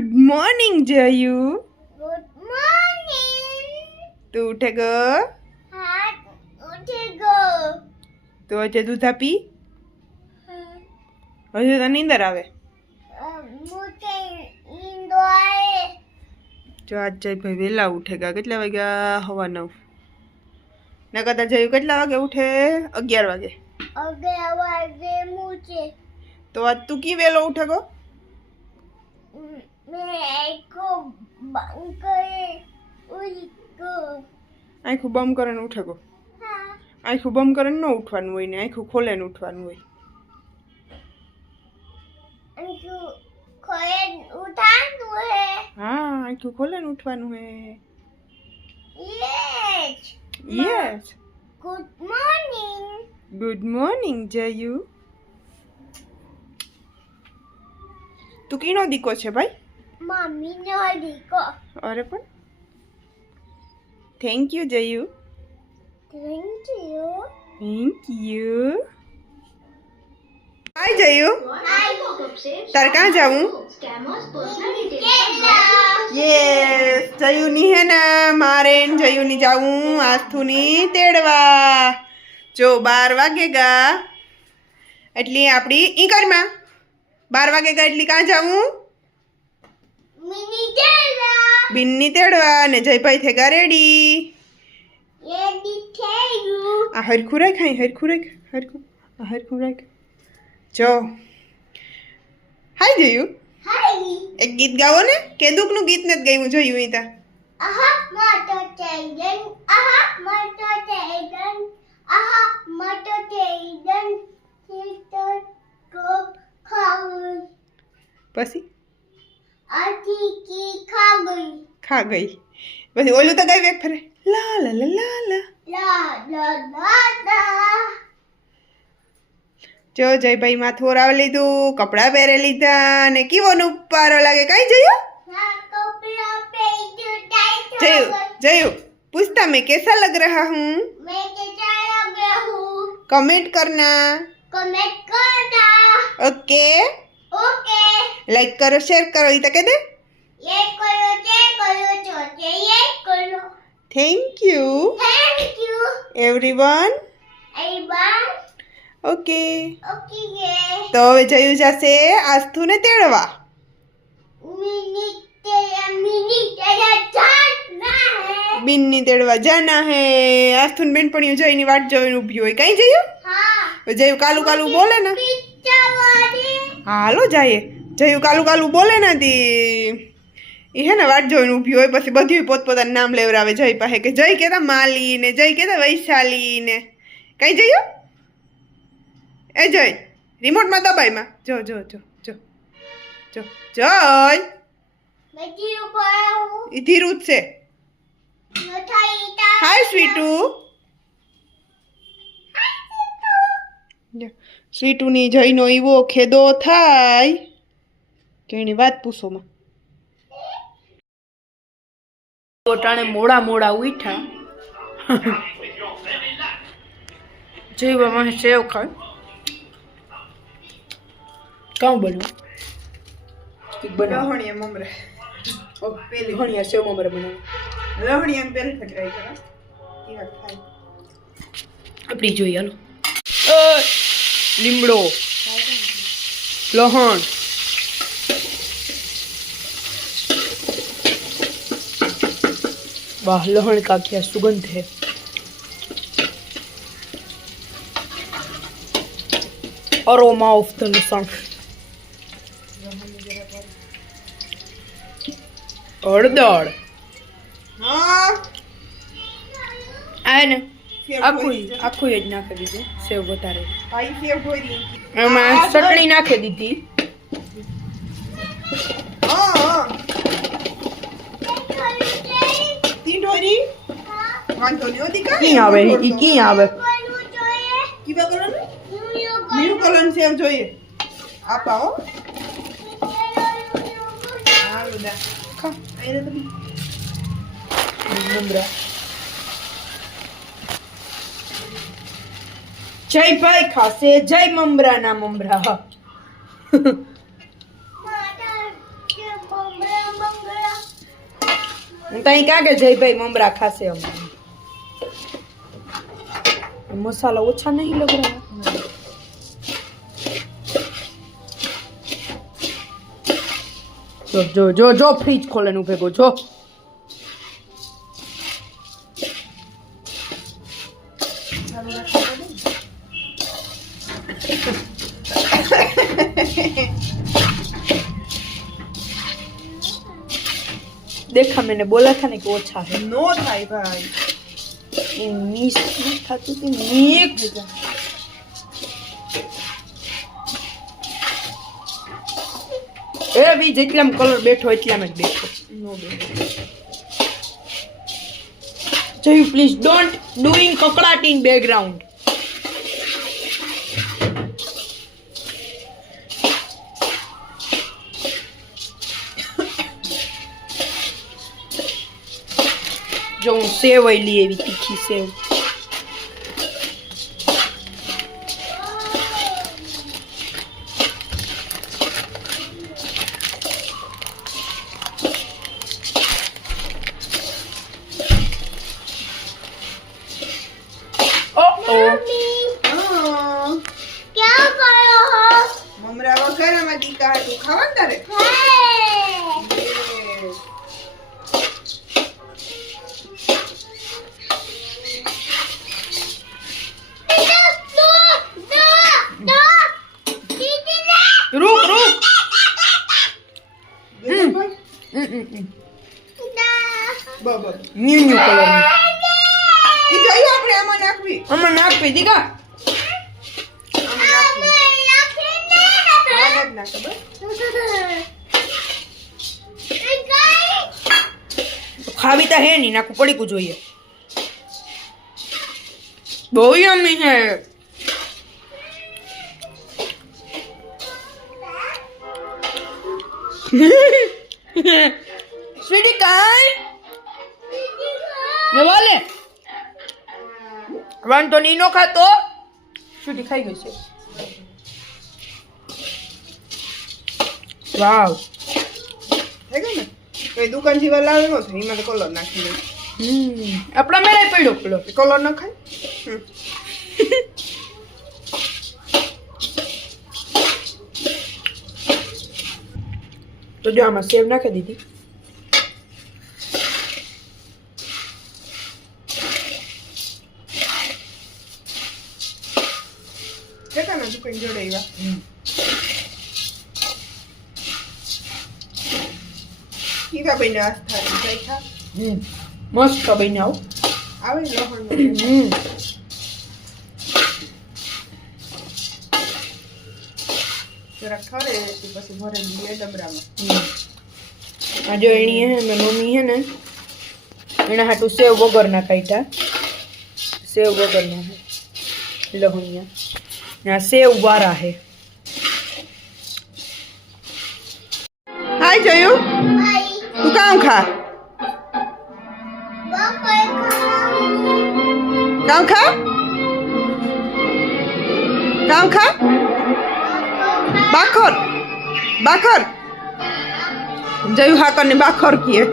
Good morning Jayu. Good morning. तू उठेगो? हाँ उठेगो। तो अजे दूध आपी? हजू तो नींदर आवे? मुझे नींद आए। जो आज जय भाई वेला उठेगा કેટલા વાગ્યા? 9:30 ના કદા જયુ કેટલા વાગે ઉઠે? 11 વાગે। 11 વાગે मुझे तो आज तू की वेलो उठेगो? मैं आँखों बंद करे उठो। आँखों बंद करे उठेगो? हाँ। आँखों बंद करे न उठवानुं होय ने आँखों खोले न उठवानुं होय। आँखों खोले उठानु है। हाँ आँखों खोले न उठवानुं है। Yes. Yes. Good morning. Good morning Jayu. तू कीनो दीको छे भाई? मम्मी ने दीको। अरे पण थैंक यू जयू। Thank you. Thank you. हाय जयू। तार कहाँ जाऊँ? यस जयू नी है ना मारे जयू नी जाऊँ आस्थू नी तेड़वा। जो 12 वागेगा एटली आपड़ी ई करमा 12 वागेगा एटली कहाँ जाऊँ? मिनी तेड़वा। बिन्नी तेड़वा ने जयभाई थेगा रेडी। ये दिखेगू। आ हरखू राख हरखू राख हरखू राख। जो हाय जयू। हाय। एक गीत गाओ ने केदुक नु गीत नत गाયું जयू ईता। आहा मोटो चैगन आहा मोटो चैगन आहा मोटो चैगन तो को खाऊ पसी आती की खा गई पसी ओलू तो गाई वेक फरे ला ला ला ला ला ला ला ला ला। जो जय भाई माथું ઓરાવી લીધું કપડા પહેરી લીધા ને કેવો નુપારો લાગે કાઈ જયુ? ना कपड़ा पे टाइट जयू जयू पूछता मैं कैसा लग रहा हूँ? मैं कैसा लग रहा हूँ? कमेंट करना। कमेंट करना। Okay okay. लाइक करो शेयर करो ये तो कह दे। ये करो छोटे ये करो। Thank you thank you everyone. Everyone. Okay okay ये तो હવે જયુ જાશે આસ્થુને તેડવા। मिनी तेरा जाना है। बिन्नी तेड़वा जाना है। आस्थुन बेनपणियों जयनी वाट જોઈને ઊભી હોય કાઈ જયુ? हाँ। જયુ કાલુ કાલુ બોલે ને पिज्जा वाली। હાલો જાયે જયુ કાલુ કાલુ બોલે ને તી એ હે ને વાટ જોઈને ઊભી હોય પછી બધી પોતપોતાનું નામ લેવરાવે જય પાસે કે જય કેતા માલી ને જય કેતા વૈશાલી ને કાઈ જયુ? ए जय रिमोट में दबाई में जो जो जो जो जो जय मैं जीव पड़ा हूँ। इधर उठ से मिठाई टा। हाय स्वीटू। स्वीटू नी जय नो एवो खेदो थाय के एनी वात पूछो में પોટાણે મોડા મોડા ઉઠ્યા જેવામાં સેવ ખાય કાં બન્યું એક બનાવ लहणिया ममरा ओ पहले ઘણિયા સેવ મમરા બનાવ लहणिया में पहले ट्राई करा की વાત થાય આપણી જોઈએ હાલો લીમડો લહણ वाह लहण का क्या सुगंध है। अरोमा ऑफ द लहसुन हळदर हां आए ने આખું જ નાખી દીધું સેવ વધારે ભાઈ સેવ ભરી એમાં ચટણી નાખી દીધી हां हां तीन ढोरी वांधो नहीं होती का की आवे ई की आवे करना चाहिए। कीवा colour new new colour save જોઈએ આપા હો હાલો દા ખા આઈ રે તો મમરા જય ભાઈ ખાસે જય મમરા ના મમરા माता के बमरा હું તો અહીં ક્યાં કે જયભાઈ મમરા ખાશે અમારે મસાલા ઓછા નહીં લગ રહ્યા જો જો જો જો ફ્રીજ ખોલે નું ભેગો જો देखा मैंने बोला था ना कि ओछा है નો થાય ભાઈ मिक्स खाती थी मिक्स ए भी જેટલામાં કલર બેઠો એટલામાં જ બેઠો નો બે જય પ્લીઝ ડોન્ટ ડુઇંગ કકડાટ ઇન બેકગ્રાઉન્ડ જો હું સેવ લઈ એવી તીખી સેવ क्या करो हो મમરા વઘારામાં દીકા હાટું ખાવાનું તારે રૂક રૂક બરાબર ન્યુ ન્યુ કલર ઈ જોયું આપણે આમાં નાખવી આમાં નાખી દીધા આમાં નાખવી ખાવી તો હે નહીં નાખું પડીકું જોઈએ બહુ યમ્મી હે સ્વીટી કાઈ ને વાલે વાંધો નહીં નો ખાતો સ્વીટી ખાઈ ગઈ છે વાવ થઈ ગયું ને તો એ દુકાનથી વાલા આવે નો થાય એમાં તો કલર નાખી દે આપણા મેળે પડ્યો પેલો કલર ન ખાય તો જો આમાં સેવ નાખી દીધી કેટલાના દુકાન જોડે એવા કીધા ભાઈ ને આસ્થા જાય ખા મસ્ત બનાવ આવે લહણ જરા ખરે પછી ભરે દઈએ ડબરામાં આ જો એની હે મેં મમ્મી હે ને એના હાટું સેવ વગર ના કાઢ્યા સેવ વગર ના હે લહણિયા આ સેવ વાળા હે હાય જોયું તું કામ ખા કામ ખા કામ ખા બાખર બાખર જયું હાકર ને બાખર કીએ